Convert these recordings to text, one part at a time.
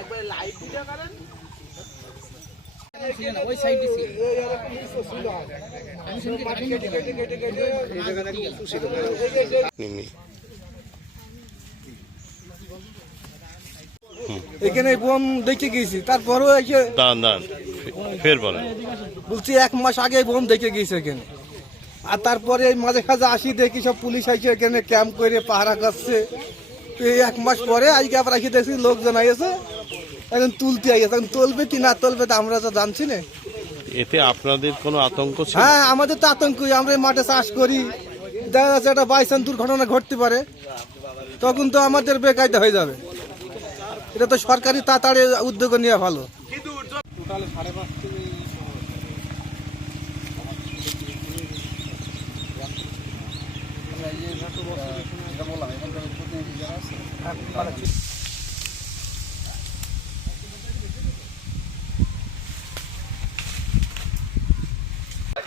একবার live video করেন ওই সাইডে ছিল এখানে বোম দেখে গেছি, তারপরেও এসে ফের বলেন বলছি 1 মাস আগে বোম দেখে গেছে এখানে। আর তারপরে এই মাঝে খাজা আসি দেখি সব পুলিশ আইসে এখানে ক্যাম্প করে পাহারা করছে। এই 1 মাস পরে আজকে আবার আসি দেখছি লোকজন আইসে, এখন তুলতে আইসে। এখন তুলবে কি না তুলবে তা আমরা তো জানছি না। এতে আপনাদের কোনো আতঙ্ক ছিল? হ্যাঁ, আমাদের তো আতঙ্কই। আমরা এই মাঠে চাষ করি, দেখা যাচ্ছে একটা বাইচান্স দুর্ঘটনা ঘটতে পারে, তখন তো আমাদের বেকায়দা হয়ে যাবে। এটা তো সরকারি তাড়াতাড়ি উদ্যোগ নেওয়া ভালো।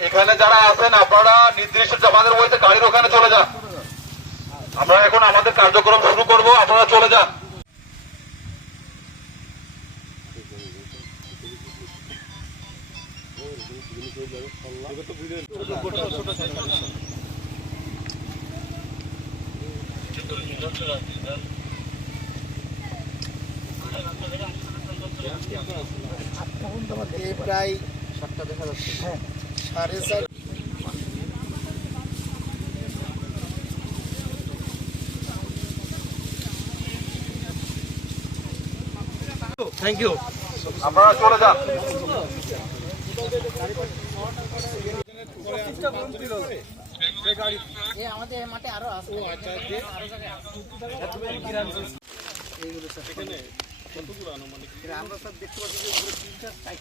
এখানে যারা আছেন আপনারা নির্দিষ্ট আমাদের বইতে গাড়ির ওখানে চলে যান। আমরা এখন আমাদের কার্যক্রম শুরু করব, আপনারা চলে যান। প্রায় 7টা দেখা যাচ্ছে। হ্যাঁ, 4:30। Thank you. আপনারা চলে যান। আমাদের মাঠে আরো আছে। আমরা সব দেখতে পাচ্ছি যে 3-4 সাইড